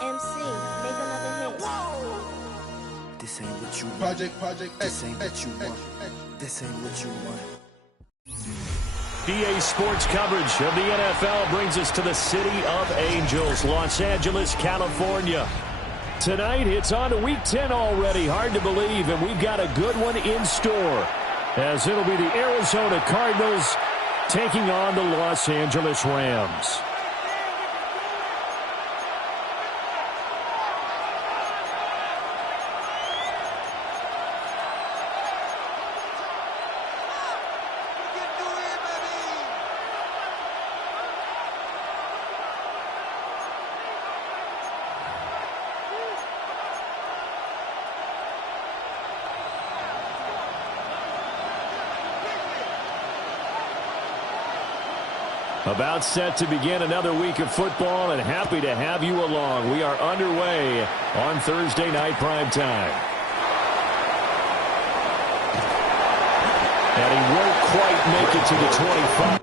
MC, make another hit. This ain't what you want. Project This ain't what you want. This ain't what you want. EA Sports coverage of the NFL brings us to the City of Angels, Los Angeles, California. Tonight, it's on to Week 10 already. Hard to believe, and we've got a good one in store, as it'll be the Arizona Cardinals taking on the Los Angeles Rams. About set to begin another week of football, and happy to have you along. We are underway on Thursday night primetime. And he won't quite make it to the 25.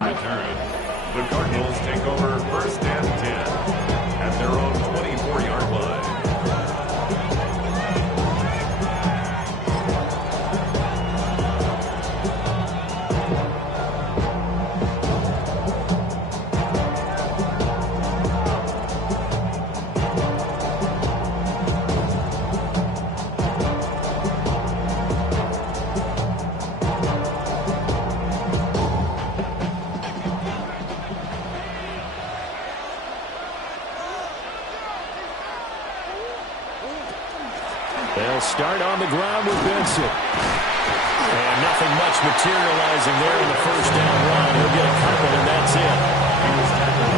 Return. The Cardinals take over first and 10 at their own 24-yard line. They'll start on the ground with Benson. And nothing much materializing there in the first down run. He'll get a couple, and that's it.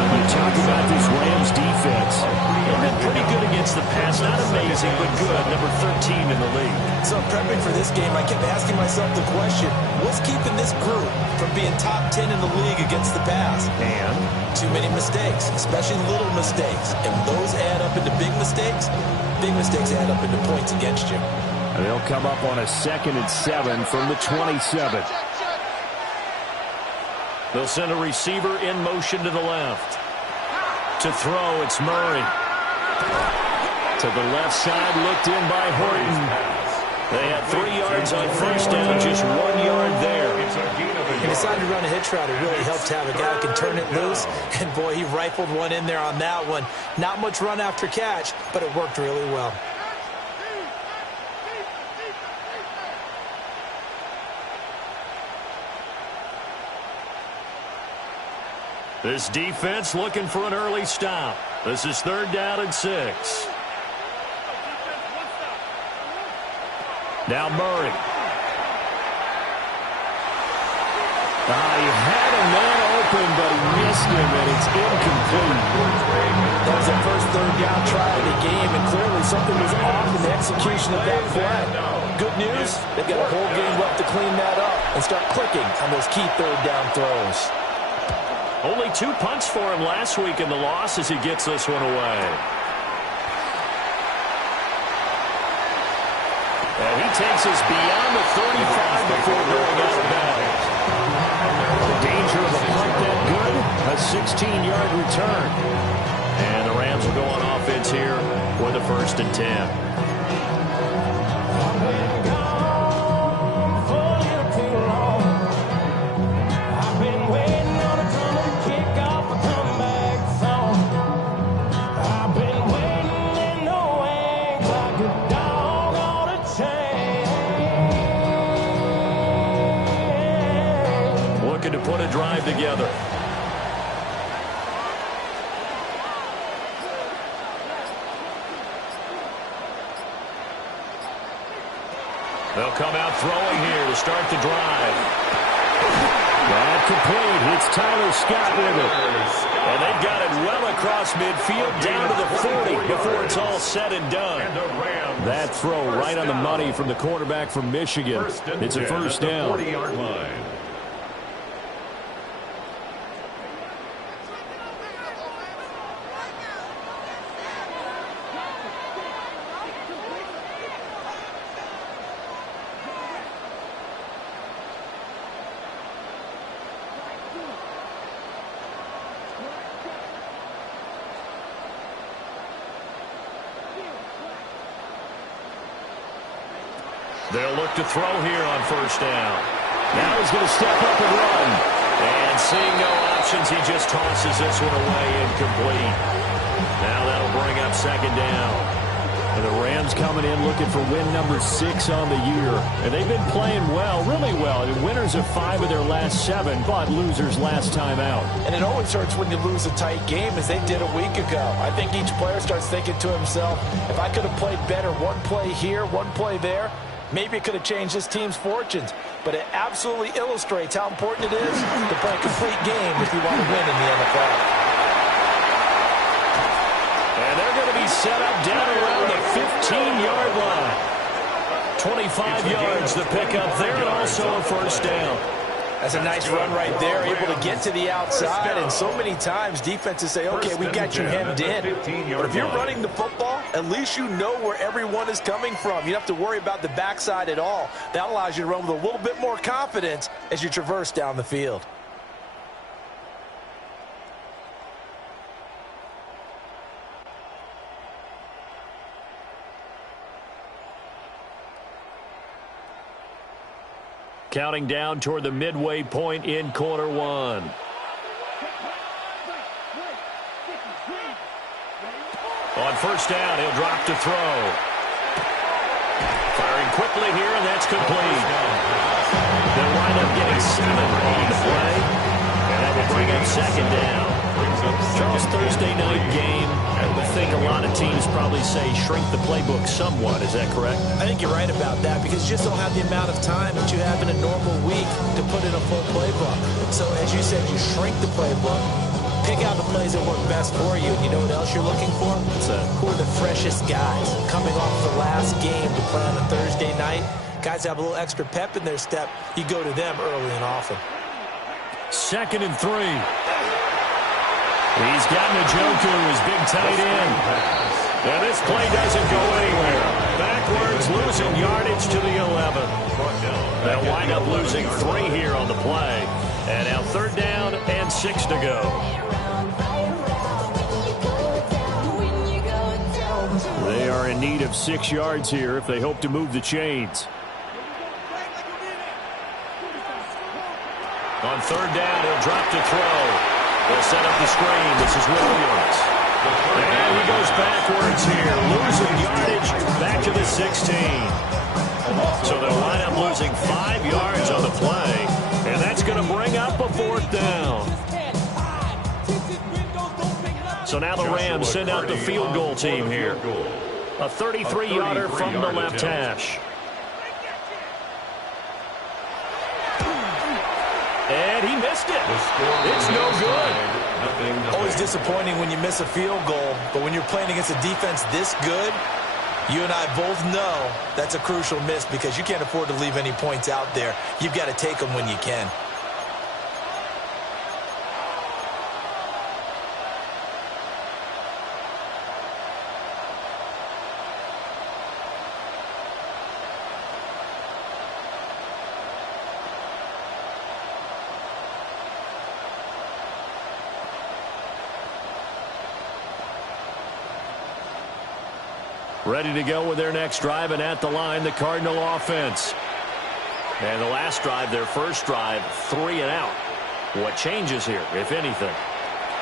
You talk about this Rams defense. They've been pretty good against the pass. Not amazing, but good. Number 13 in the league. So prepping for this game, I kept asking myself the question, what's keeping this group from being top 10 in the league against the pass? And too many mistakes, especially little mistakes. And when those add up into big mistakes add up into points against you. And they'll come up on a 2nd and 7 from the 27. They'll send a receiver in motion to the left. To throw, it's Murray. To the left side, looked in by Horton. They had 3 yards on first down, just 1 yard there. He decided to run a hitch route. It really helped to have a guy who can turn it loose. And, boy, he rifled one in there on that one. Not much run after catch, but it worked really well. This defense looking for an early stop. This is 3rd down and 6. Now Murray. He had a man open, but he missed him, and it's incomplete. That was the first 3rd down try of the game, and clearly something was off in the execution of that play. Good news, they've got a whole game left to clean that up and start clicking on those key 3rd down throws. Only 2 punts for him last week in the loss as he gets this one away. And he he takes us beyond the 35 before going out of bounds. The danger of a punt that good, a 16-yard return. And the Rams will go on offense here with a 1st and 10. To put a drive together. They'll come out throwing here to start the drive. Not complete. It's Tyler Scott with it. And they've got it well across midfield down to the 40 before it's all said and done. That throw right on the money from the quarterback from Michigan. It's a 1st down. 40-yard line. They'll look to throw here on 1st down. Now he's going to step up and run. And seeing no options, he just tosses this one away incomplete. Now that'll bring up 2nd down. And the Rams coming in looking for win number 6 on the year. And they've been playing well, really well. The winners of 5 of their last 7, but losers last time out. And it always hurts when you lose a tight game, as they did a week ago. I think each player starts thinking to himself, if I could have played better one play here, one play there, maybe it could have changed this team's fortunes. But it absolutely illustrates how important it is to play a complete game if you want to win in the NFL. And they're going to be set up down around the 15-yard line. 25 yards the pickup there, and also a 1st down. That's a nice run right there, able to get to the outside. And so many times defenses say, okay, we got you hemmed in. But if you're running the football, at least you know where everyone is coming from. You don't have to worry about the backside at all. That allows you to run with a little bit more confidence as you traverse down the field. Counting down toward the midway point in quarter 1. On 1st down, he'll drop to throw. Firing quickly here, and that's complete. They'll wind up getting 7 on the play, and that will bring up 2nd down. Charles, Thursday night game, I think a lot of teams probably say shrink the playbook somewhat. Is that correct? I think you're right about that, because you just don't have the amount of time that you have in a normal week to put in a full playbook. So as you said, you shrink the playbook, pick out the plays that work best for you. And you know what else you're looking for? Who are the freshest guys coming off the last game to play on a Thursday night? Guys have a little extra pep in their step. You go to them early and often. 2nd and 3. He's got Njoku, his big tight end. And this play doesn't go anywhere. Backwards, losing yardage to the 11. They'll wind up losing 3 here on the play. And now 3rd down and 6 to go. They are in need of 6 yards here if they hope to move the chains. On 3rd down, he'll drop to throw. They'll set up the screen. This is Williams. And he goes backwards here. Losing yardage back to the 16. So they'll wind up losing 5 yards on the play. And that's going to bring up a 4th down. So now the Rams send out the field goal team here. A 33-yarder from the left hash. And he missed it. It's no good. Always disappointing when you miss a field goal, but when you're playing against a defense this good, you and I both know that's a crucial miss, because you can't afford to leave any points out there. You've got to take them when you can. Ready to go with their next drive, and at the line, the Cardinal offense. And the last drive, their first drive, 3 and out. What changes here, if anything?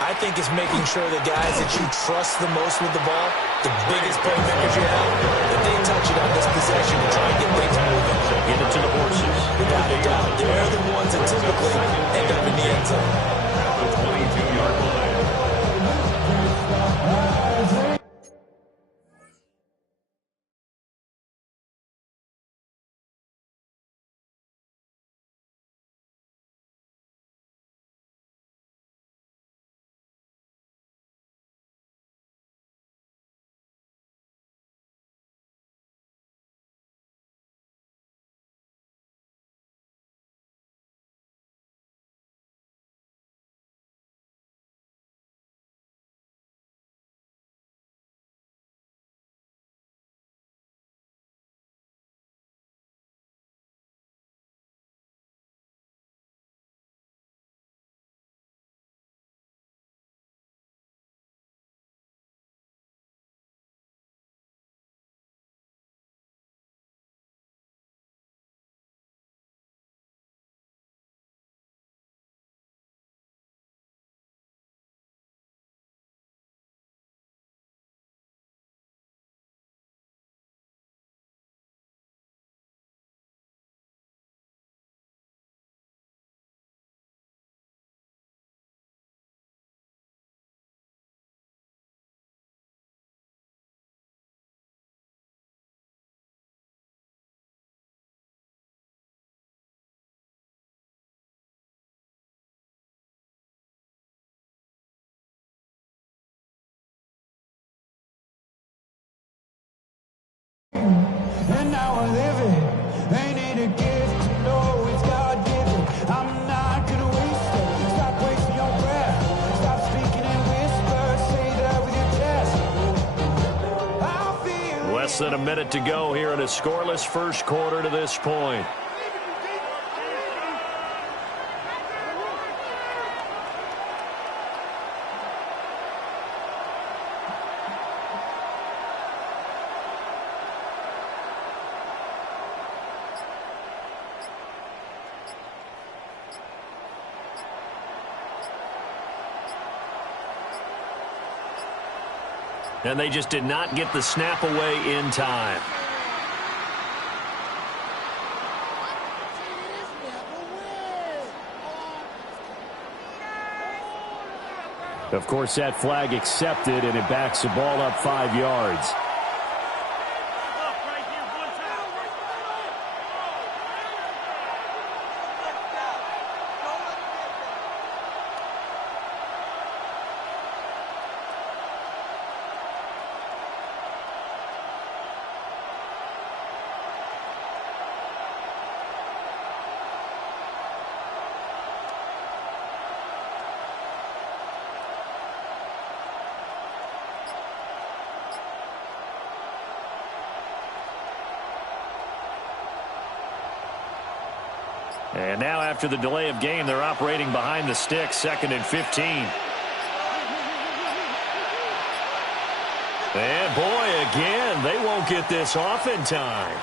I think it's making sure the guys that you trust the most with the ball, the biggest playmakers you have, that they touch it on this possession and try and get things moving. Get it to the horses. Without a doubt, they're the ones that typically end up in the end zone. At the 22-yard line. And now I live it. Ain't it a gift to know it's God-given? I'm not gonna waste it. Stop wasting your breath. Stop speaking in whispers. Say that with your chest. I feel Less than a minute to go here in a scoreless first quarter to this point. And they just did not get the snap away in time. Of course, that flag accepted, and it backs the ball up 5 yards. And now after the delay of game, they're operating behind the sticks, 2nd and 15. And boy, again, they won't get this off in time.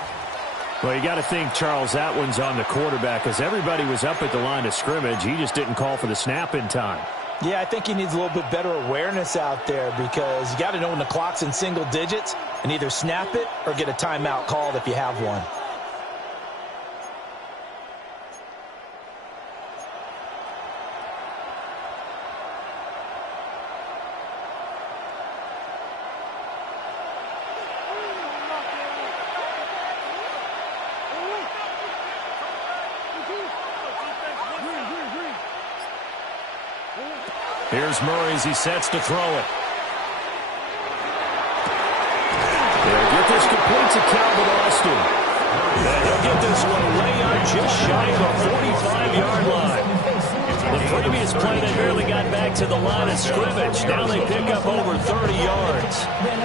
Well, you got to think, Charles, that one's on the quarterback because everybody was up at the line of scrimmage. He just didn't call for the snap in time. Yeah, I think he needs a little bit better awareness out there because you got to know when the clock's in single digits and either snap it or get a timeout called if you have one. Here's Murray as he sets to throw it. They'll get this complete to Calvin Austin. And he'll get this one way out just shy of the 45-yard line. The previous play, they barely got back to the line of scrimmage. Now they pick up over 30 yards. The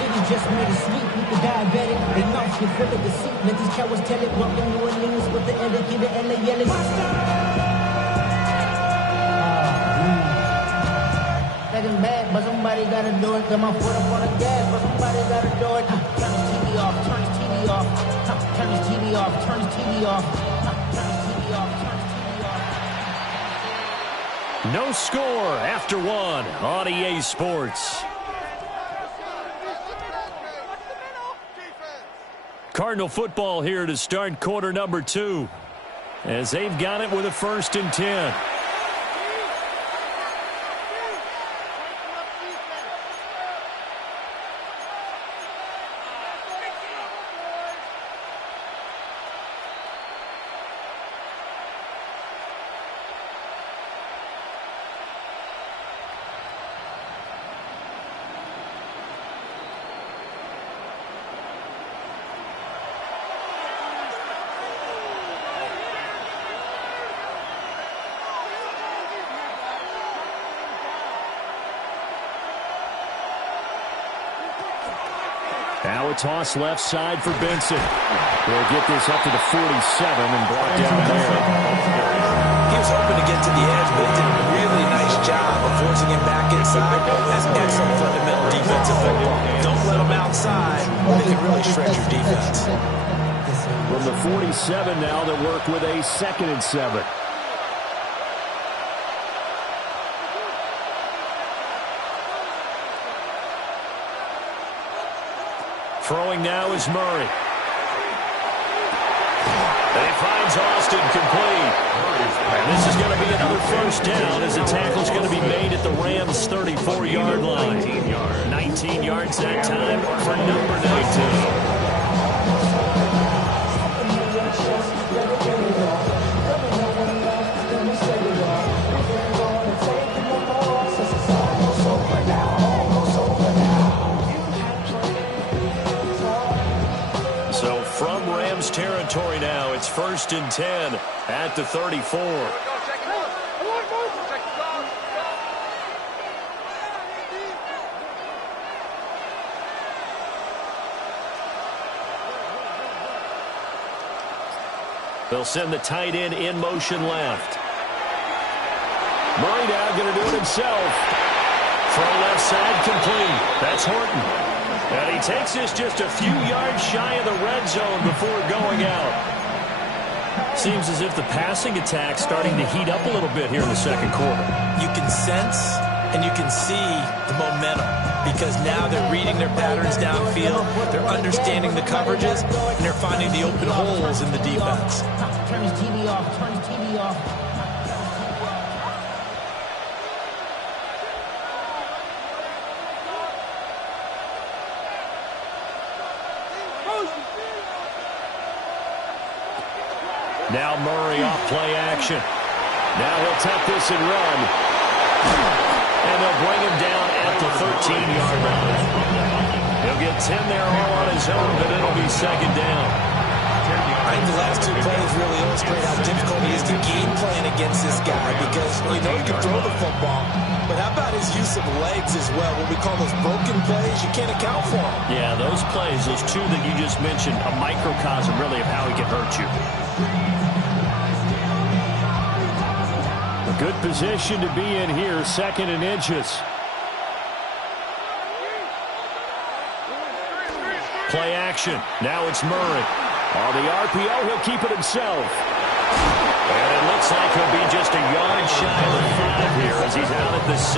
city just made it sweet. People diabetic. They mouths get full of deceit. Let these cowards tell it. Welcome New Orleans with the educated LA yelling. dragging back, but somebody gotta do it. Got my foot up on the gas, but somebody gotta do it. Turn his TV off, turn his TV off. Turn his TV off, turn his TV off. Turn his TV off, turn his TV off. No score after one on EA Sports. Cardinal football here to start quarter number 2, as they've got it with a 1st and 10. Now a toss left side for Benson. They'll get this up to the 47 and brought down there. He was hoping to get to the edge, but did a really nice job of forcing him back inside. That's excellent fundamental defensive football. Don't let him outside. They can really shred your defense. From the 47 now, they'll work with a 2nd and 7. Throwing now is Murray. And he finds Austin complete. And this is going to be another 1st down, as the tackle's going to be made at the Rams' 34-yard line. 19 yards that time for number 19. Territory now. It's 1st and 10 at the 34. They'll send the tight end in motion left. Murray now going to do it himself. Throw left side complete. That's Horton. And he takes this just a few yards shy of the red zone before going out. Seems as if the passing attack's starting to heat up a little bit here in the 2nd quarter. You can sense and you can see the momentum, because now they're reading their patterns downfield, they're understanding the coverages, and they're finding the open holes in the defense. Turn his TV off, turn his TV off. Now Murray off play action. Now he'll tuck this and run. And they'll bring him down at the 13-yard line. He'll get 10 there all on his own, but it'll be 2nd down. I think the last 2 plays really illustrate how difficult it is to game plan against this guy, because you know he can throw the football, but how about his use of legs as well? What we call those broken plays, you can't account for them. Yeah, those plays, those 2 that you just mentioned, a microcosm really of how he can hurt you. A good position to be in here, 2nd and inches. Play action. Now it's Murray. On the RPO, he'll keep it himself. And it looks like he'll be just a yard shy of the 5 here as he's out at the 6.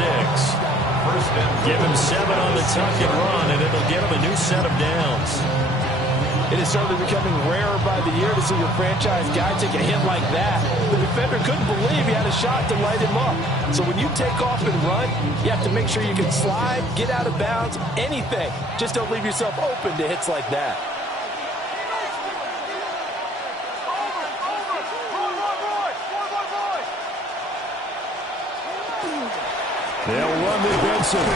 Give him 7 on the tuck and run, and it'll give him a new set of downs. It is certainly becoming rarer by the year to see your franchise guy take a hit like that. The defender couldn't believe he had a shot to light him up. So when you take off and run, you have to make sure you can slide, get out of bounds, anything. Just don't leave yourself open to hits like that. They'll run with Benson.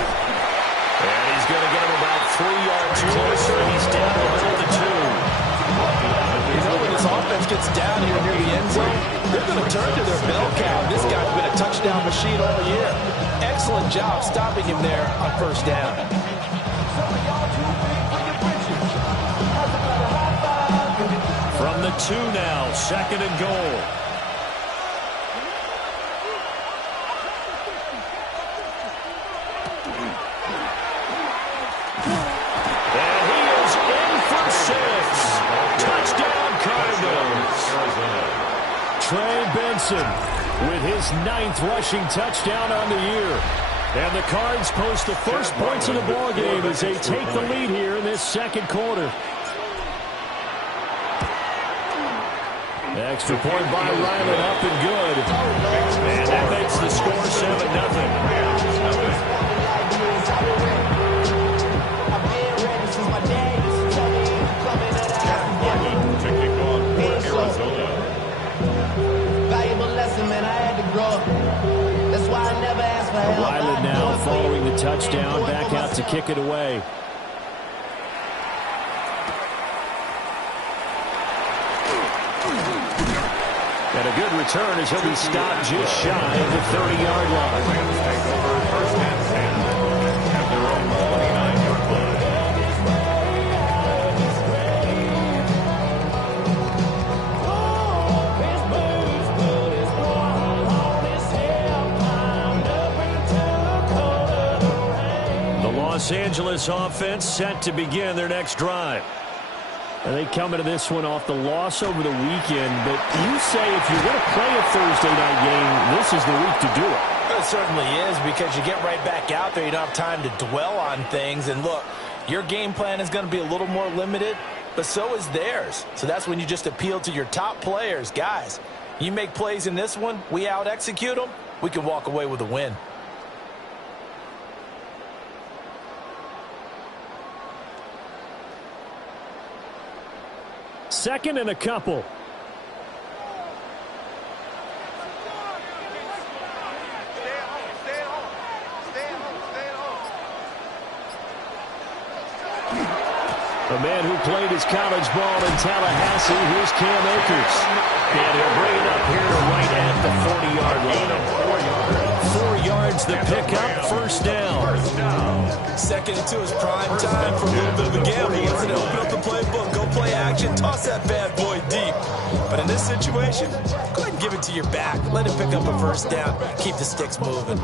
And he's going to get him about 3 yards closer. He's down the middle of the 2. You know, when this offense gets down here near the end zone, they're going to turn to their bell cow. This guy's been a touchdown machine all year. Excellent job stopping him there on 1st down. From the 2 now, 2nd and goal. Trey Benson with his 9th rushing touchdown on the year. And the Cards post the first points of the ballgame as they take the lead here in this second quarter. Extra point by Ryland, up and good. And that makes the score 7-0. Ryland now following the touchdown, back out to kick it away. And a good return as he'll be stopped just shy of the 30-yard line. Take over first and 10 at their own 29-yard line. Los Angeles offense set to begin their next drive. And they come into this one off the loss over the weekend, but you say if you're going to play a Thursday night game, this is the week to do it. It certainly is, because you get right back out there. You don't have time to dwell on things. And look, your game plan is going to be a little more limited, but so is theirs. So that's when you just appeal to your top players. Guys, you make plays in this one, we out-execute them, we can walk away with a win. Second and a couple. A man who played his college ball in Tallahassee, here's Cam Akers. And he'll bring it up here to right at the 40-yard line. 4 yards the pickup, first down. Second and 2 is prime time for a little bit of a gamble, isn't it? Open up the playbook, go play action, toss that bad boy deep. But in this situation, go ahead and give it to your back. Let him pick up a first down. Keep the sticks moving.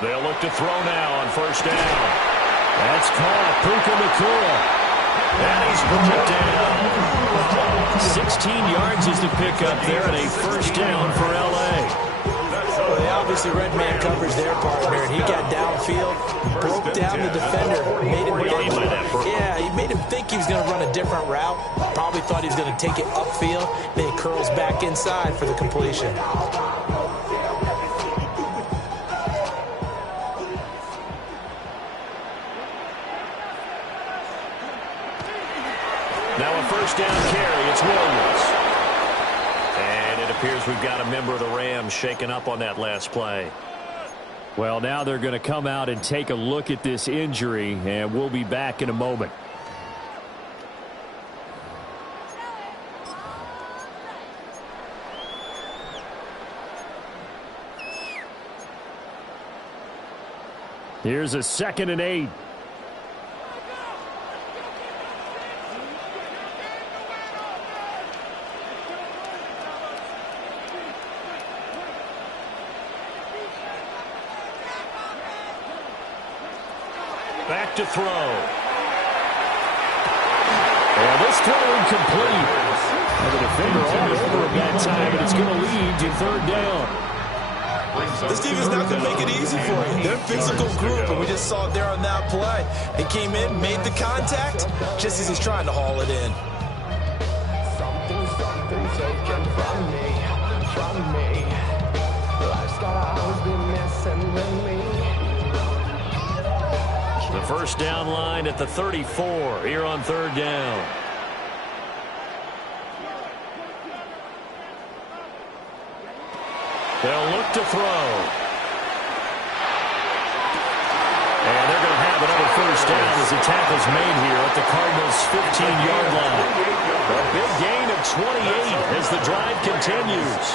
They'll look to throw now on first down. That's caught. Puka Nacua. And he's brought down. 16 yards is the pickup there, and a first down for L.A. Well, they obviously read man coverage their partner, and he got downfield, broke down the defender, made him he made him think he was going to run a different route. Probably thought he was going to take it upfield. Then he curls back inside for the completion. Now a first down carry. It's Williams. And it appears we've got a member of the Rams shaken up on that last play. Well, now they're going to come out and take a look at this injury, and we'll be back in a moment. Here's a 2nd and 8. Back to throw. And this throw incomplete. And the defender all over at that time, and it's going to lead to 3rd down. This defense not going to make it easy for you. They're a physical group, and we just saw it there on that play. He came in, made the contact, just as he's trying to haul it in. Something taken from me. Life's got always been messing with me. The first down line at the 34 here on 3rd down. They'll look to throw. And they're going to have another first down as the tackle's made here at the Cardinals' 15-yard line. A big gain of 28 as the drive continues.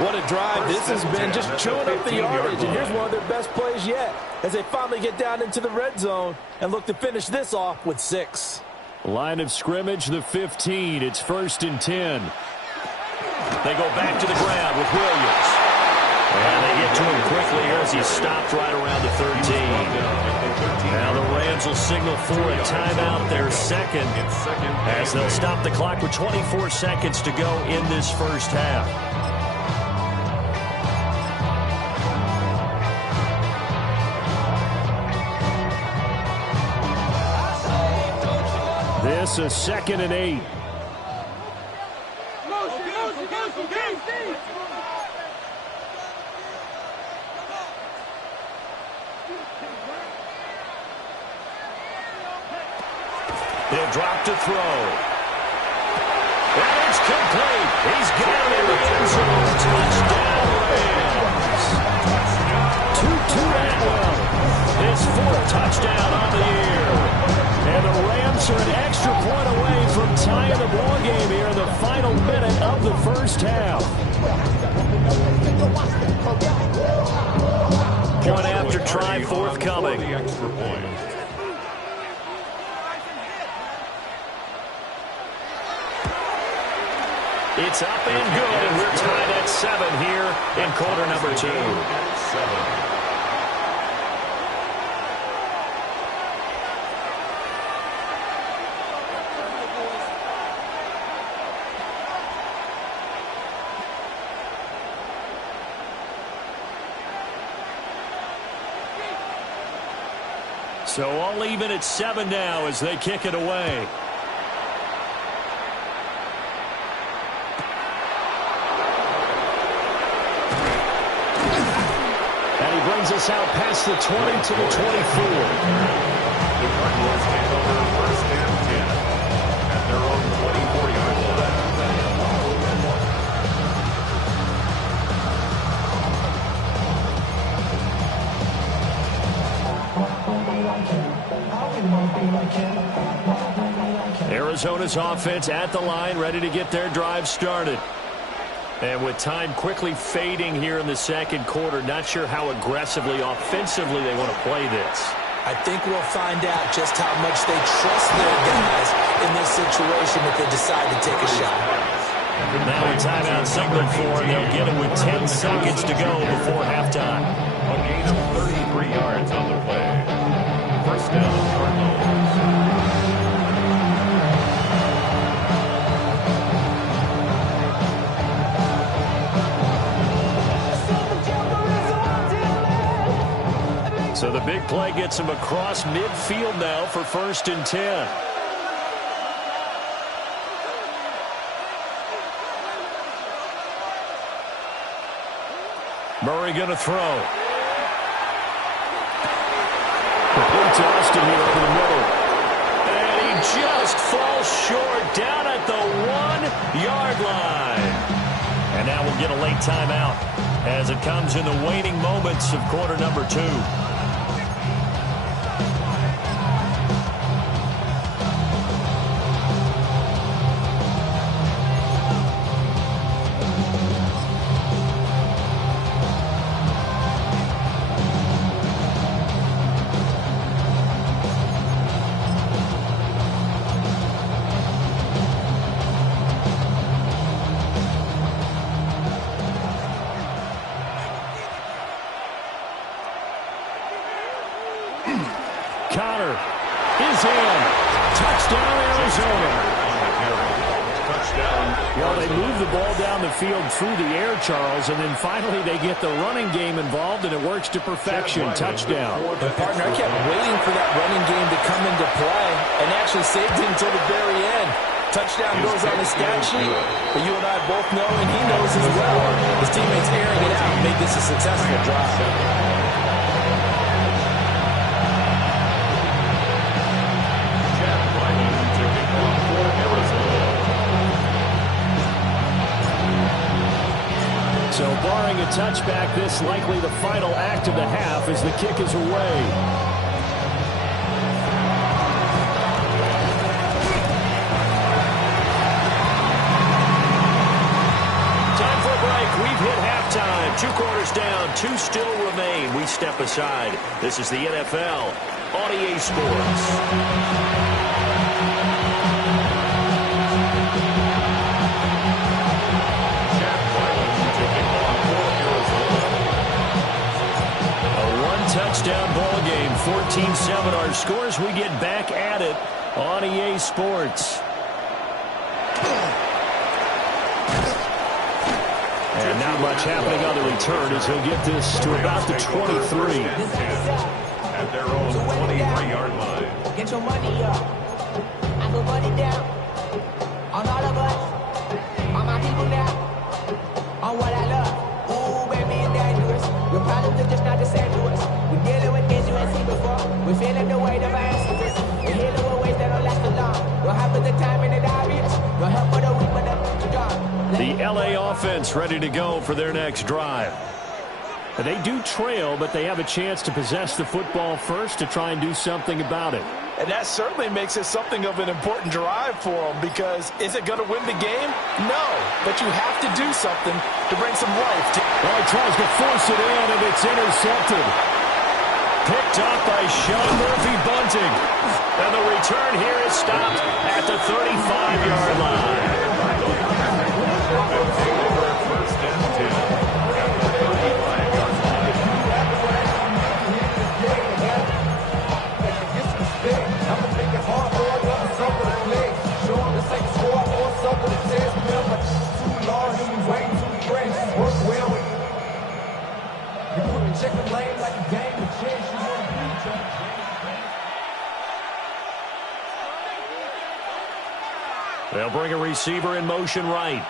What a drive this has been, just chewing up the yardage. And here's one of their best plays yet as they finally get down into the red zone and look to finish this off with 6. Line of scrimmage, the 15. It's 1st and 10. They go back to the ground with Williams. And they get to him quickly here as he stopped right around the 13. Now the Rams will signal for a timeout, their second, as they'll stop the clock with 24 seconds to go in this first half. This is 2nd and 8. He'll drop to throw. And it's complete. He's got it in the end zone. Touchdown, Rams. Tutu Atwell, his 4th touchdown on the year. And the Rams are an extra point away from tying the ball game here in the final minute of the first half. Point after try forthcoming. The extra point. It's up and good, and we're tied at 7 here in quarter number 2. So all even at 7 now as they kick it away. Brings us out past the 20 to the 24. The Cardinals take over 1st and 10 at their own 24-yard line. Arizona's offense at the line, ready to get their drive started. And with time quickly fading here in the second quarter, not sure how aggressively, offensively they want to play this. I think we'll find out just how much they trust their guys in this situation if they decide to take a shot. Now a timeout signaled for, and they'll get it with 10 seconds to go before halftime. A gain of 33 yards on the play. 1st down, Cardinals. So the big play gets him across midfield now for 1st and 10. Murray going to throw. Complete to Austin here over the middle. And he just falls short down at the 1-yard line. And now we'll get a late timeout as it comes in the waning moments of quarter number 2. Connor is in. Touchdown, Arizona. Well, they move the ball down the field through the air, Charles, and then finally they get the running game involved, and it works to perfection. Touchdown. And partner, I kept waiting for that running game to come into play and actually saved it until the very end. Touchdown goes on the stat sheet, but you and I both know, and he knows as well, his teammates airing it out made this a successful drive. So barring a touchback, this likely the final act of the half as the kick is away. Time for a break. We've hit halftime. 2 quarters down, 2 still remain. We step aside. This is the NFL on EA Sports. of it. Our scores, we get back at it on EA Sports. And not much happening on the return as he'll get this to about the 23. At their own 23-yard line. Get your money up. I put money down. On all of us. On my people now. On what I love. Ooh, baby, it's dangerous. Your problems are just not the same to us. We're dealing with things you ain't seen before. We're feeling the weight of our ancestors. We're healing with ways that don't last for long. We'll have the time and the obvious. No help for the weak, but the strong. The LA offense ready to go for their next drive. They do trail, but they have a chance to possess the football first to try and do something about it. And that certainly makes it something of an important drive for them, because is it going to win the game? No, but you have to do something to bring some life to. Well, he tries to force it in, and it's intercepted. Picked up by Sean Murphy-Bunting. And the return here is stopped at the 35-yard line. First and 10. They'll bring a receiver in motion right.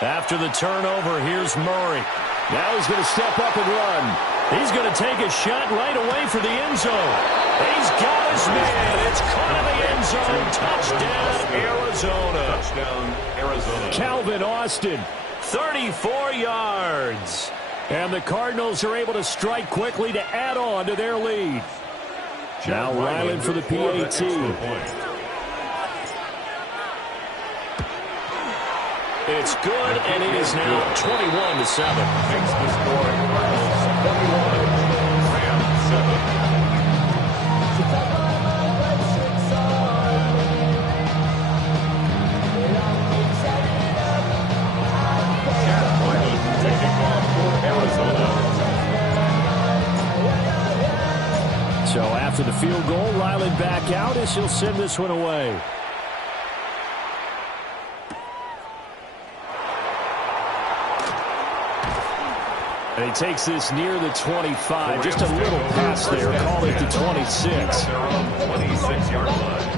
After the turnover, here's Murray. Now he's going to step up and run. He's going to take a shot right away for the end zone. He's got his man. It's caught in the end zone. Touchdown, Arizona. Touchdown, Arizona. Calvin Austin, 34 yards. And the Cardinals are able to strike quickly to add on to their lead. Now Ryland for the PAT. It's good, and it is now 21-7. Makes the score Cardinals 21, Rams 7. So after the field goal, Ryland back out as he'll send this one away. And he takes this near the 25. Just a little pass there. Call it the 26. Their own 26-yard line.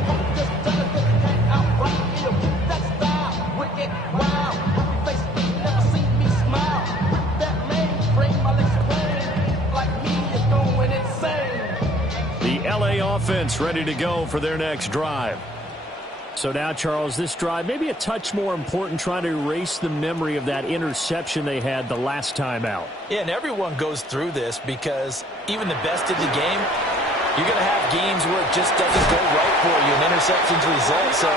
The LA offense ready to go for their next drive. So now, Charles, this drive maybe a touch more important, trying to erase the memory of that interception they had the last time out. Yeah, and everyone goes through this, because even the best in the game, you're going to have games where it just doesn't go right for you, and interceptions result. So,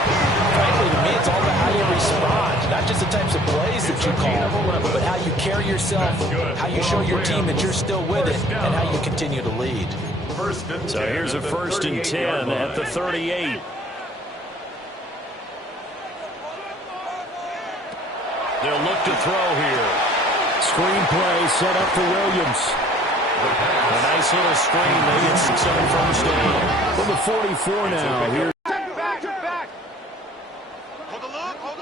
frankly, to me, it's all about how you respond, not just the types of plays that you call, but how you carry yourself, how you show your team that you're still with it, and how you continue to lead. So here's a 1st and 10 at the 38. They'll look to throw here. Screen play set up for Williams. A nice little screen. They get 6 on 1st down. From the 44 now. Here. Back. Hold the look, hold.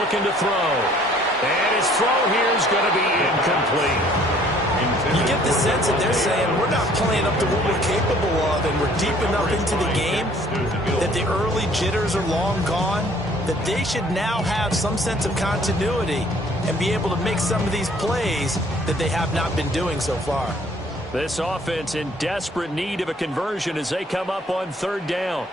Looking to throw. And his throw here is going to be incomplete. You get the sense that they're saying we're not playing up to what we're capable of, and we're deep enough into the game that the early jitters are long gone, that they should now have some sense of continuity and be able to make some of these plays that they have not been doing so far. This offense in desperate need of a conversion as they come up on 3rd down.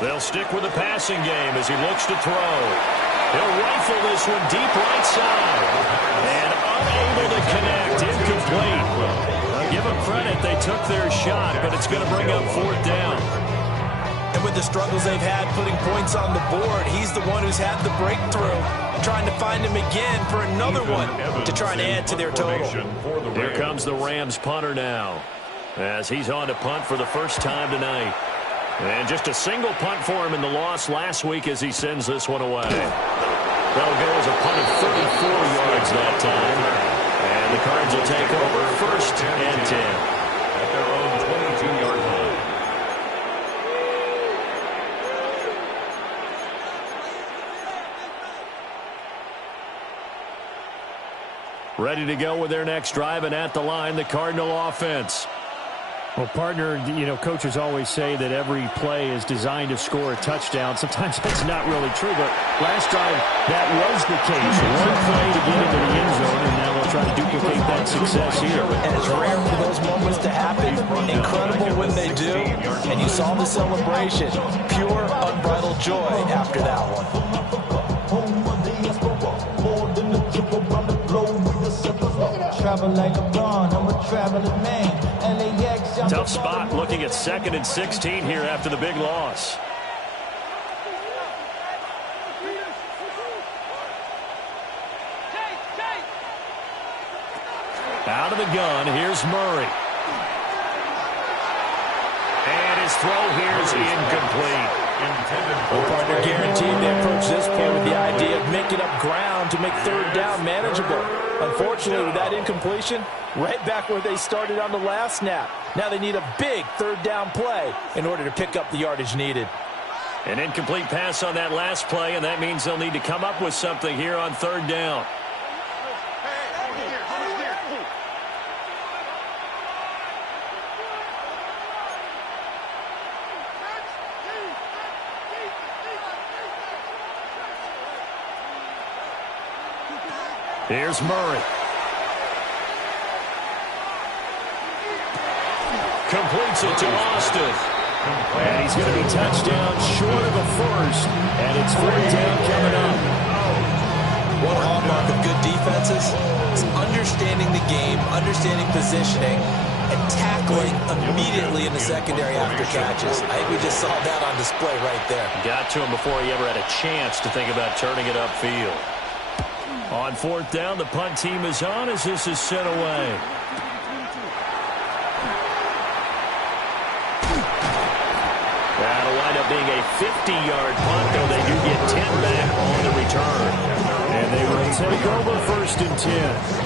They'll stick with the passing game as he looks to throw. He'll rifle this one deep right side. And unable to connect. Incomplete. Give them credit. They took their shot, but it's going to bring up 4th down. And with the struggles they've had putting points on the board, he's the one who's had the breakthrough, trying to find him again for another one to try and add to their total. Here comes the Rams punter now. as he's on to punt for the first time tonight. And just a single punt for him in the loss last week as he sends this one away. That'll go as a punt of 34 yards that time. And the Cards will take over first and 10. At their own 22-yard line. Ready to go with their next drive, and at the line, the Cardinal offense. Well, partner, coaches always say that every play is designed to score a touchdown. Sometimes that's not really true, but last drive, that was the case. One play to get into the end zone, and now they'll try to duplicate that success here. And it's rare for those moments to happen. Incredible when they do. And you saw the celebration. Pure, unbridled joy after that one. Travel like LeBron, I'm a traveling man. LAX, tough spot looking at 2nd and 16 here after the big loss. Out of the gun, here's Murray. And his throw here is incomplete. Well, partner, guaranteed they approach this play with the idea of making up ground to make 3rd down manageable. Unfortunately, with that incompletion, right back where they started on the last snap. Now they need a big 3rd down play in order to pick up the yardage needed. An incomplete pass on that last play, and that means they'll need to come up with something here on 3rd down. Here's Murray. Completes it to Austin. And he's going to be touchdown short of a first. And it's 4th down coming up. One hallmark of good defenses is understanding the game, understanding positioning, and tackling immediately in the secondary after catches. I think we just saw that on display right there. Got to him before he ever had a chance to think about turning it upfield. On 4th down, the punt team is on as this is sent away. That'll wind up being a 50-yard punt, though they do get 10 back on the return. And they will take over 1st and 10.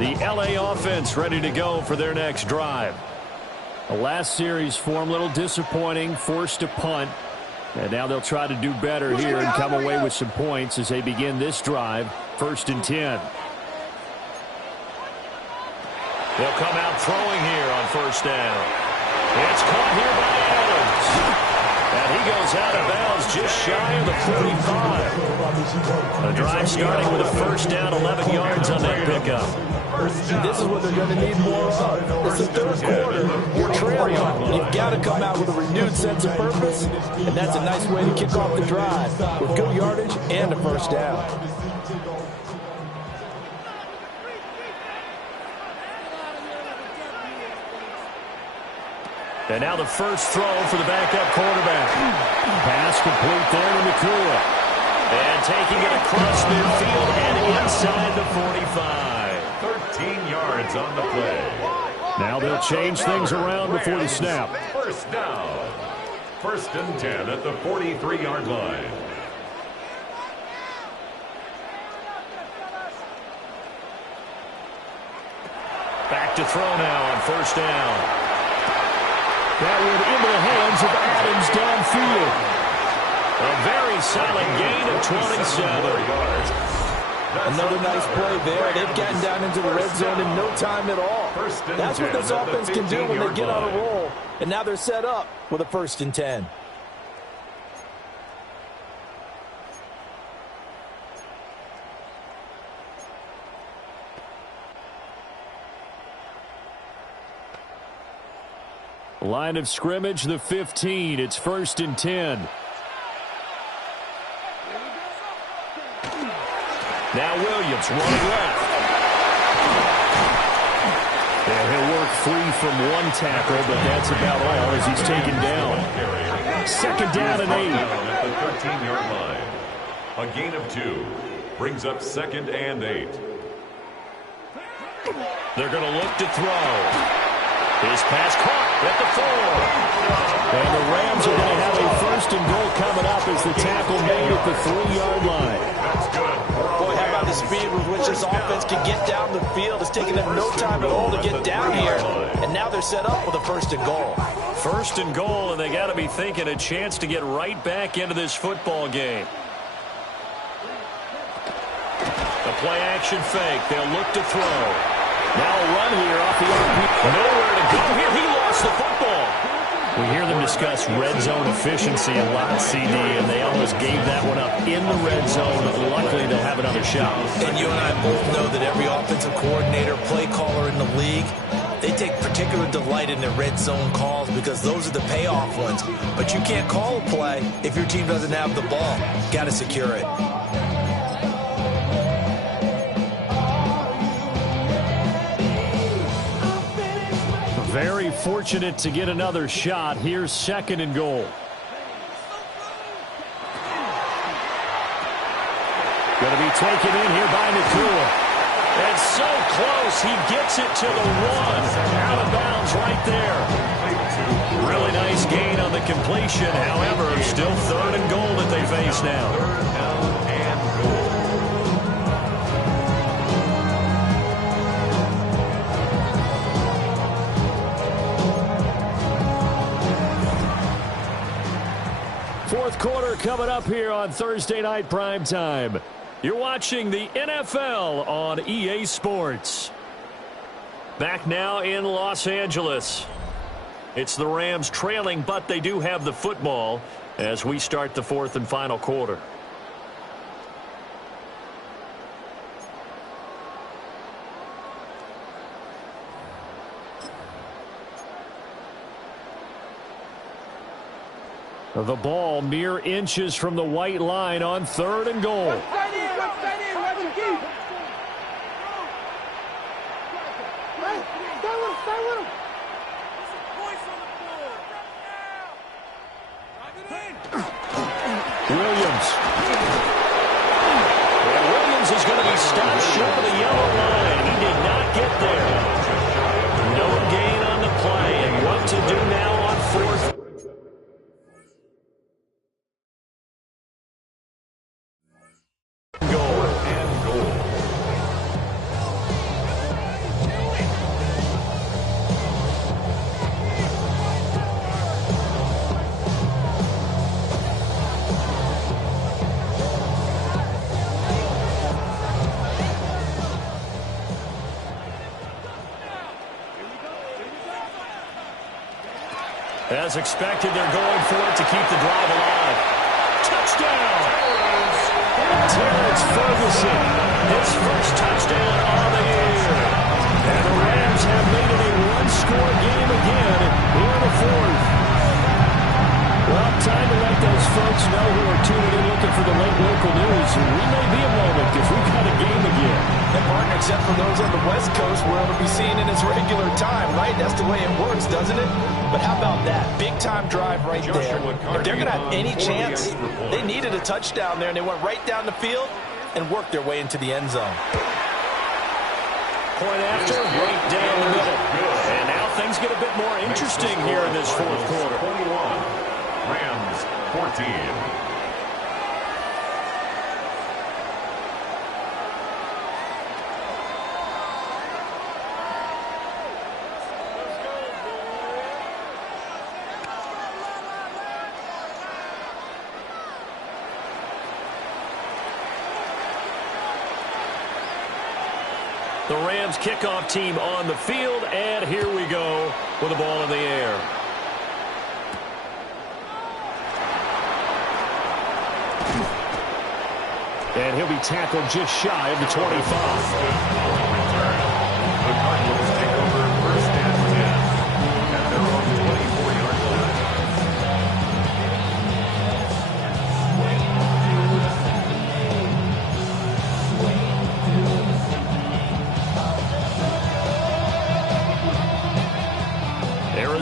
The LA offense ready to go for their next drive. The last series for them, a little disappointing, forced to punt. And now they'll try to do better here and come away with some points as they begin this drive, 1st and 10. They'll come out throwing here on 1st down. It's caught here by Adams. And he goes out of bounds just shy of the 45. A drive starting with a 1st down, 11 yards on that pickup. This is what they're going to need more of. It's the 3rd quarter. You're trailing. You've got to come out with a renewed sense of purpose, and that's a nice way to kick off the drive with good yardage and a 1st down. And now the first throw for the backup quarterback. Pass complete there to Nakua. And taking it across midfield and inside the 45. 13 yards on the play. Now they'll change things around before the snap. 1st down. 1st and 10 at the 43-yard line. Back to throw now on 1st down. That one into the hands of Adams downfield. A very solid gain of 27 yards. Another nice play there. They've gotten down into the red zone in no time at all. That's what this offense can do when they get on a roll. And now they're set up with a 1st and 10. Line of scrimmage, the 15. It's 1st and 10. Now Williams running left. And he'll free from one tackle, but that's about all as he's taken down. Second down and 8. At the 13-yard line. A gain of 2 brings up second and 8. They're going to look to throw. His pass caught at the 4. And the Rams are going to have a first and goal coming up as the tackle made at the 3-yard line. That's good. Boy, how about the speed with which this offense can get down the field? It's taking them no time at all to get down here. And now they're set up with a first and goal. First and goal, and they got to be thinking a chance to get right back into this football game. The play-action fake. They'll look to throw. Now a run here off the RP. Nowhere to go here. He lost the football. We hear them discuss red zone efficiency a lot, CD, and they almost gave that one up in the red zone. Luckily, they'll have another shot. And you and I both know that every offensive coordinator, play caller in the league, they take particular delight in their red zone calls because those are the payoff ones. But you can't call a play if your team doesn't have the ball. Got to secure it. Very fortunate to get another shot. Here's second and goal. Going to be taken in here by Nacua. And so close, he gets it to the 1. Out of bounds right there. Really nice gain on the completion. However, still third and goal that they face now. Third down and goal. Fourth quarter coming up here on Thursday Night Primetime. You're watching the NFL on EA Sports. Back now in Los Angeles. It's the Rams trailing, but they do have the football as we start the fourth and final quarter. The ball mere inches from the white line on third and goal. Williams. And Williams is going to be stopped short of the yellow line. He did not get there. No gain on the play. And what to do now on fourth? As expected, they're going for it to keep the drive alive. Touchdown! Terrence Ferguson, his first touchdown of the year. And the Rams have made it a one-score game again here in the fourth. Well, time to let those folks know who are tuning in looking for the late local news. We may be a moment because we've got a game again. And partner, except for those on the West Coast, where it'll be seen in its regular time, right? That's the way it works, doesn't it? But how about that? Big-time drive right there. If they're going to have any chance, they needed a touchdown there, and they went right down the field and worked their way into the end zone. Point after, right down the middle. And now things get a bit more interesting here in this fourth quarter. 21. Rams 14. The Rams kickoff team on the field, and here we go with the ball in the air. And he'll be tackled just shy of the 25. The Cardinals take over first and 10 at their own 24-yard line.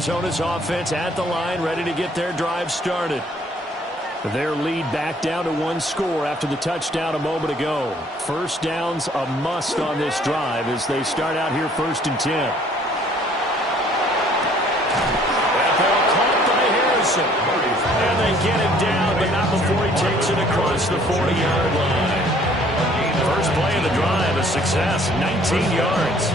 Arizona's offense at the line, ready to get their drive started. Their lead back down to one score after the touchdown a moment ago. First down's a must on this drive as they start out here 1st and 10. Ball caught by Harrison. And they get him down, but not before he takes it across the 40-yard line. First play of the drive, a success, 19 yards.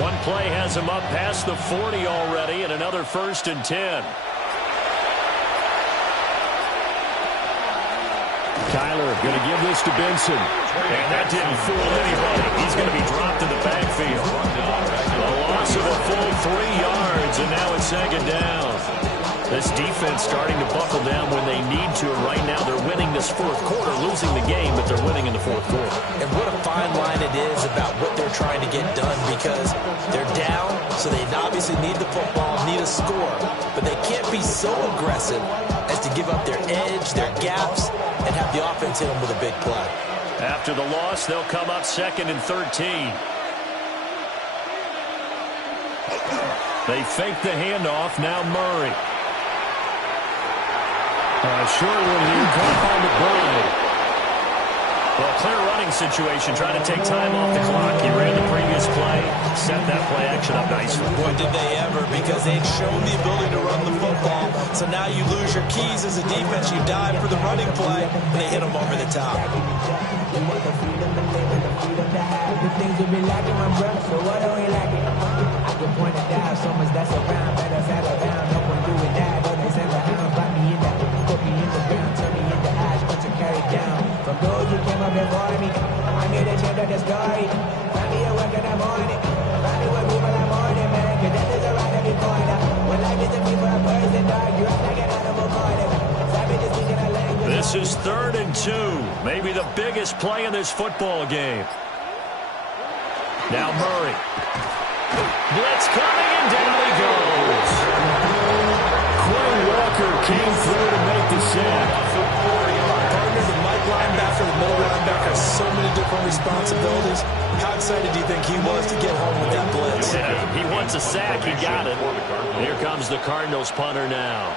One play has him up past the 40 already, and another 1st and 10. Kyler going to give this to Benson. And that didn't fool anybody. He's going to be dropped in the backfield. A loss of a full 3 yards, and now it's 2nd down. This defense starting to buckle down when they need to. And right now they're winning this 4th quarter, losing the game, but they're winning in the 4th quarter. And what a fine line it is about what they're trying to get done, because they're down, so they obviously need the football, need a score. But they can't be so aggressive as to give up their edge, their gaps, and have the offense hit them with a big play. After the loss, they'll come up 2nd and 13. They fake the handoff. Now Murray. Short one here, caught by McBride. Well, clear running situation, trying to take time off the clock. He ran the previous play, set that play action up nicely. Boy, did they ever, because they'd shown the ability to run the football. So now you lose your keys as a defense. You dive for the running play, and they hit them over the top. We want the freedom to live and the freedom to have the things we've been lacking, my brother. So what are we lacking? I can point it down, so much that's around, better fat around. No one doing that, don't they send the hound, bite me in the, put me in the ground, turn me into ash, but you carry down. From those who came up before me, I made a change of the story. Find me a work in the morning, find me with people I'm morning, man. Cause death is around every corner. When life is a people, a person dark, you act like an animal corner. This is 3rd and 2. Maybe the biggest play in this football game. Now Murray. Blitz coming, and down he goes. Quay Walker came through to make the sack. Partner, the Mike linebacker, the middle linebacker, so many different responsibilities. How excited do you think he was to get home with that blitz? Yeah, he wants a sack. He got it. Here comes the Cardinals punter now,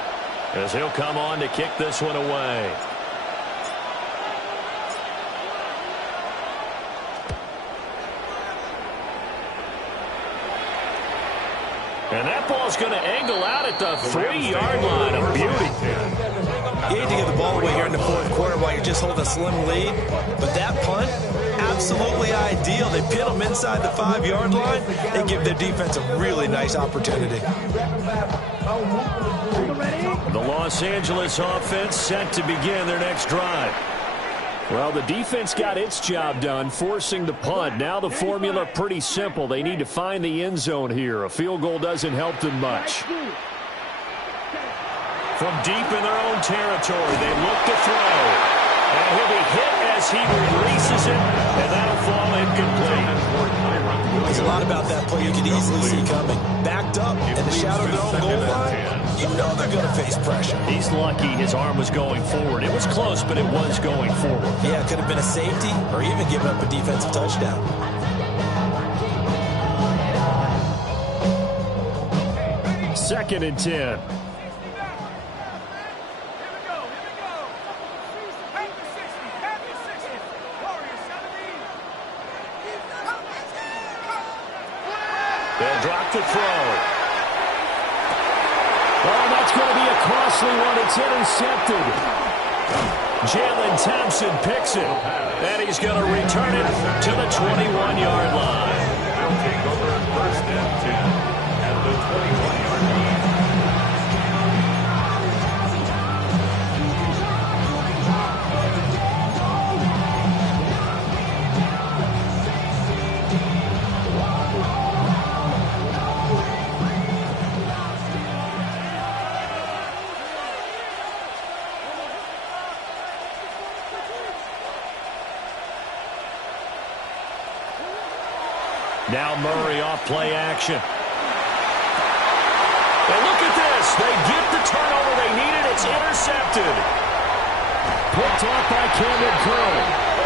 as he'll come on to kick this one away. And that ball's going to angle out at the 3-yard line. A beauty. You hate to get the ball away here in the 4th quarter while you're just holding a slim lead. But that punt, absolutely ideal. They pin them inside the 5-yard line. They give their defense a really nice opportunity. The Los Angeles offense set to begin their next drive. Well, the defense got its job done, forcing the punt. Now the formula pretty simple. They need to find the end zone here. A field goal doesn't help them much. From deep in their own territory, they look to throw. And he'll be hit as he releases it, and that'll fall incomplete. There's a lot about that play you can easily see coming. Backed up in the shadow of their own goal line, you know they're going to face pressure. He's lucky his arm was going forward. It was close, but it was going forward. Yeah, it could have been a safety or even given up a defensive touchdown. Second and 10. They'll drop the throw. Oh, that's going to be a costly one. It's intercepted. Jalen Thompson picks it, and he's going to return it to the 21-yard line. They'll take over 1st and 10 at the 21-yard line. Now Murray off play action. And look at this. They get the turnover they needed. It's intercepted. Picked off by Cameron Curl.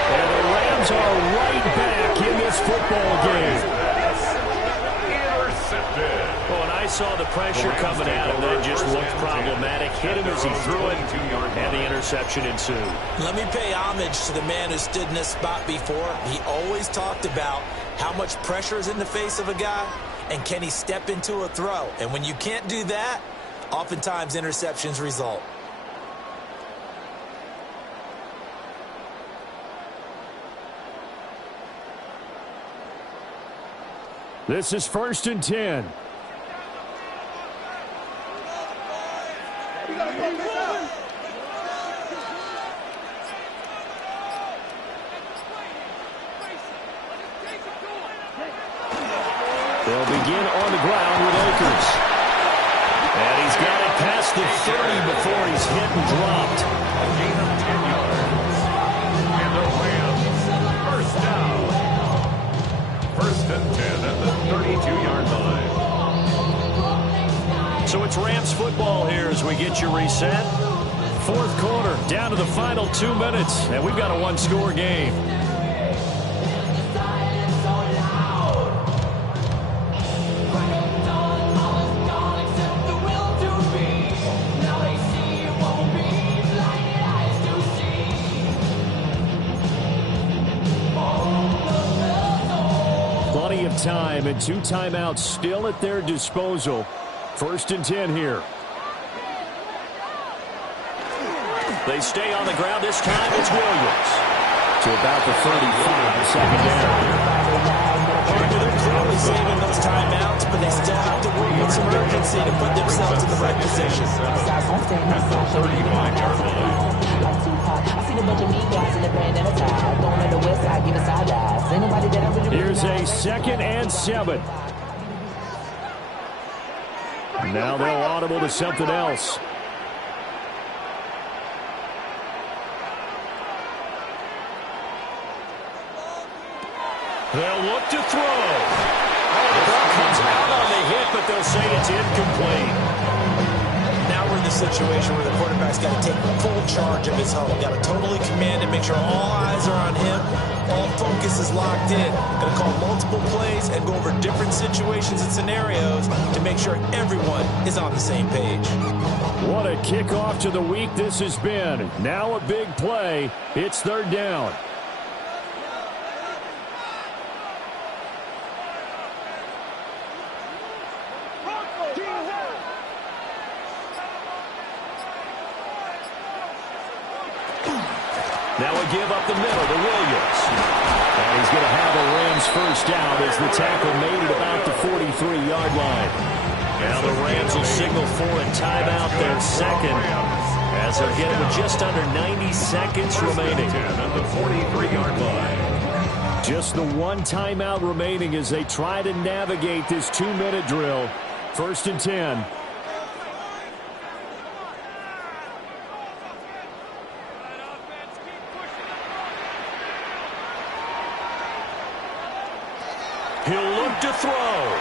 And the Rams are right back in this football game. Intercepted. Well, and I saw the pressure coming at him. That just looked problematic. Hit him as he threw it, and the interception ensued. Let me pay homage to the man who stood in this spot before. He always talked about how much pressure is in the face of a guy, and can he step into a throw? And when you can't do that, oftentimes interceptions result. This is 1st and 10. They'll begin on the ground with Akers. And he's got it past the 30 before he's hit and dropped. A gain of 10 yards. And the Rams, first down. 1st and 10 at the 32-yard line. So it's Rams football here as we get you reset. 4th quarter, down to the final 2 minutes, and we've got a one-score game. Plenty of time and 2 timeouts still at their disposal. 1st and 10 here. They stay on the ground. This time it's Williams. To about the 35, second down. They're clearly saving those timeouts, but they still have to work with some urgency to put themselves in the right position. At the 35-yard line. Here's a 2nd and 7. Now they'll audible to something else. They'll look to throw. Oh, the ball comes out on the hit, but they'll say it's incomplete. Now we're in the situation where the quarterback's got to take full charge of his home. Got to totally command it, make sure all eyes are on him. All focus is locked in. Going to call multiple plays and go over different situations and scenarios to make sure everyone is on the same page. What a kickoff to the week this has been. Now a big play. It's 3rd down. Now a give up the middle to Williams. And he's going to have a Rams first down as the tackle made it about the 43-yard line. Now the Rams will signal for a timeout, their second, as they're getting with just under 90 seconds remaining. At the 43-yard line. Just the 1 timeout remaining as they try to navigate this 2-minute drill. 1st and 10. He'll look to throw.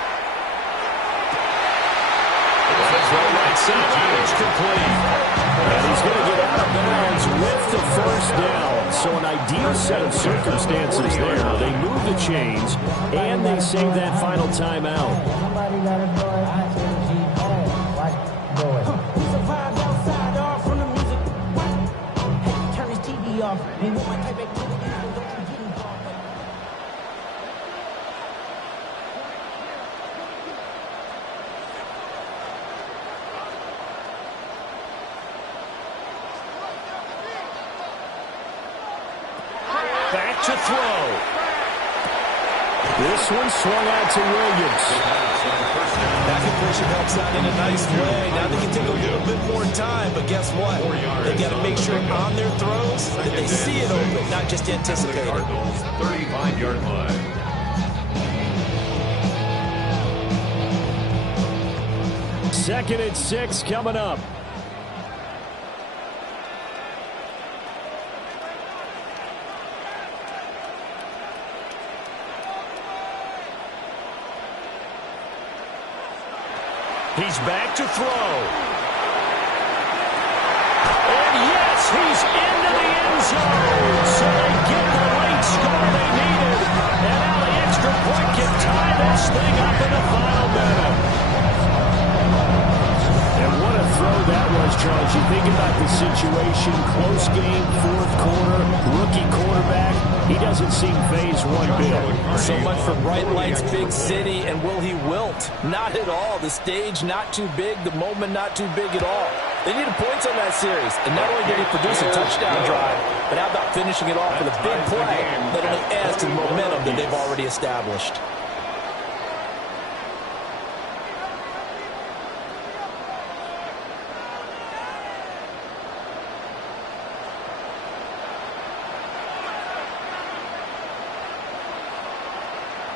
Right side, it's complete. And he's going to get out of bounds with the first down. So an ideal set of circumstances there. They move the chains, and they save that final timeout. Somebody got to go and watch we survived outside off from the music. Hey, turn his TV off. We want my type of don't you get involved. Back to throw. This one swung out to Williams. That completion helps out in a nice way. Now they can take a little bit more time, but guess what? They got to make sure on their throws that they see it open, not just anticipate it. 35-yard line. Second and 6 coming up. He's back to throw. And yes, he's into the end zone. So they get the late score they needed. And now the extra point can tie this thing up in the final minute. And what a throw that was, Charles. You think about the situation, close game, fourth quarter, rookie quarterback. He doesn't seem phased one bit. So much for bright lights, big city, and will he wilt? Not at all. The stage not too big, the moment not too big at all. They needed points on that series, and not only did he produce a touchdown drive, but how about finishing it off with a big play that only adds to the momentum that they've already established.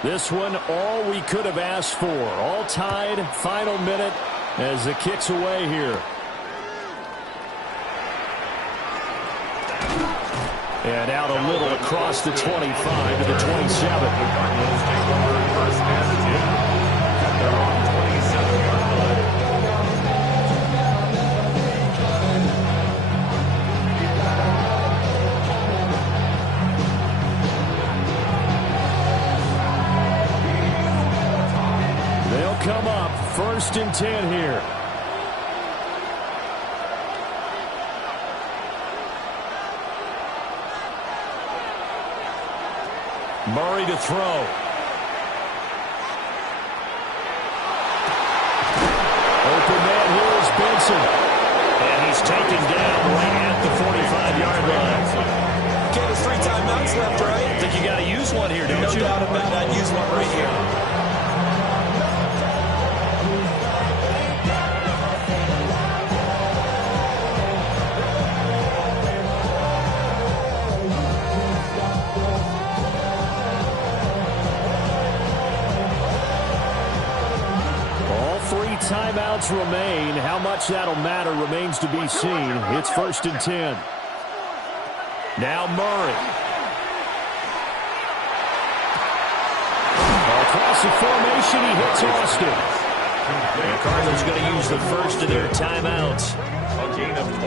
This one, all we could have asked for. All tied, final minute as the kick's away here. And out a little across the 25 to the 27. First and 10 at their own 27-yard line. They'll come up first and 10 here. Murray to throw. Open man here is Benson. And he's taken down right at the 45-yard line. Okay, there's 3 timeouts left, right? I think you got to use one here, don't you? No doubt about it. I'd use one right here. Timeouts remain. How much that'll matter remains to be seen. It's first and 10. Now Murray. Across the formation, he hits Austin. The Cardinals going to use the first of their timeouts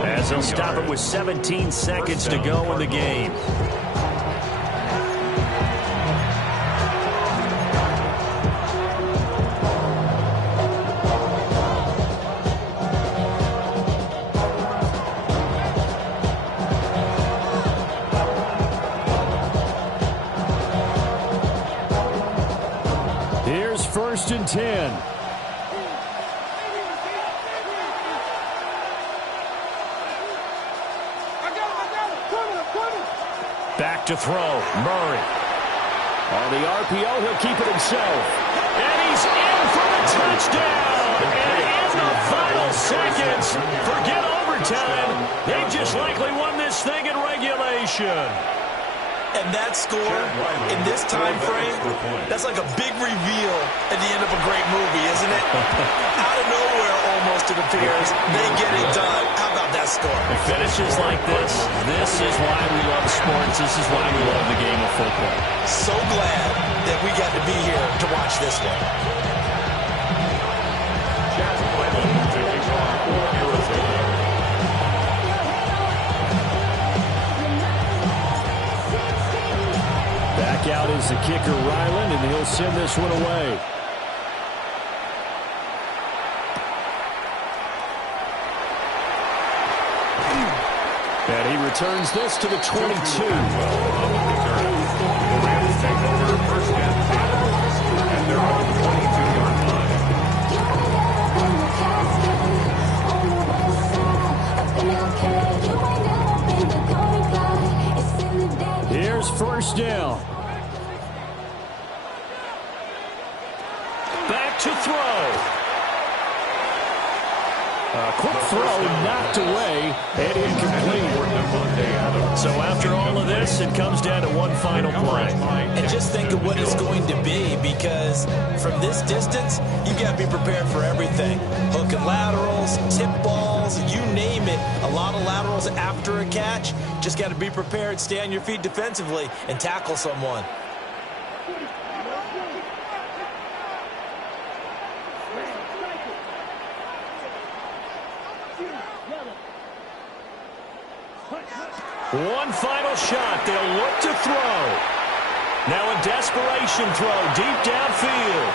as they'll stop it with 17 seconds to go in the game. First and 10. Back to throw. Murray. On the RPO, he'll keep it himself. And he's in for the touchdown. And in the final seconds, forget overtime. They just likely won this thing in regulation. And that score, in this time frame, that's like a big reveal at the end of a great movie, isn't it? Out of nowhere, almost, it appears. They get it done. How about that score? It finishes like this. This is why we love sports. This is why we love the game of football. So glad that we got to be here to watch this one. Back out is the kicker, Ryland, and he'll send this one away. And he returns this to the 22. Here's first down. Back to throw. Quick throw knocked away and incomplete. So after all of this, it comes down to one final play. And just think of what it's going to be, because from this distance, you got to be prepared for everything. Hook and laterals, tip balls, you name it. A lot of laterals after a catch. Just got to be prepared, stay on your feet defensively, and tackle someone. One final shot. They'll look to throw. Now a desperation throw deep downfield.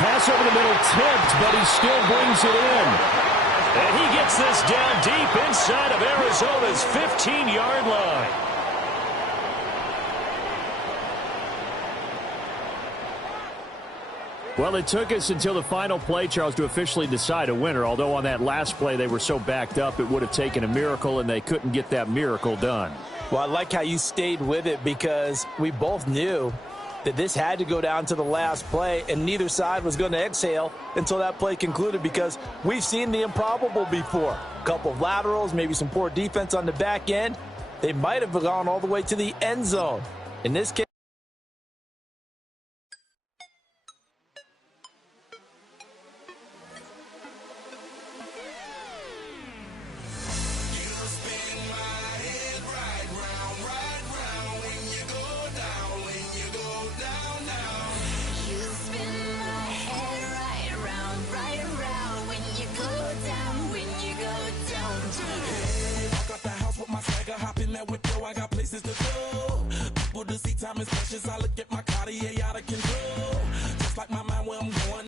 Pass over the middle tipped, but he still brings it in. And he gets this down deep inside of Arizona's 15-yard line. Well, it took us until the final play, Charles, to officially decide a winner, although on that last play they were so backed up it would have taken a miracle, and they couldn't get that miracle done. Well, I like how you stayed with it because we both knew that this had to go down to the last play, and neither side was going to exhale until that play concluded because we've seen the improbable before. A couple of laterals, maybe some poor defense on the back end. They might have gone all the way to the end zone. In this case, I got places to go. People to see, time is precious. I look at my Cartier out of control.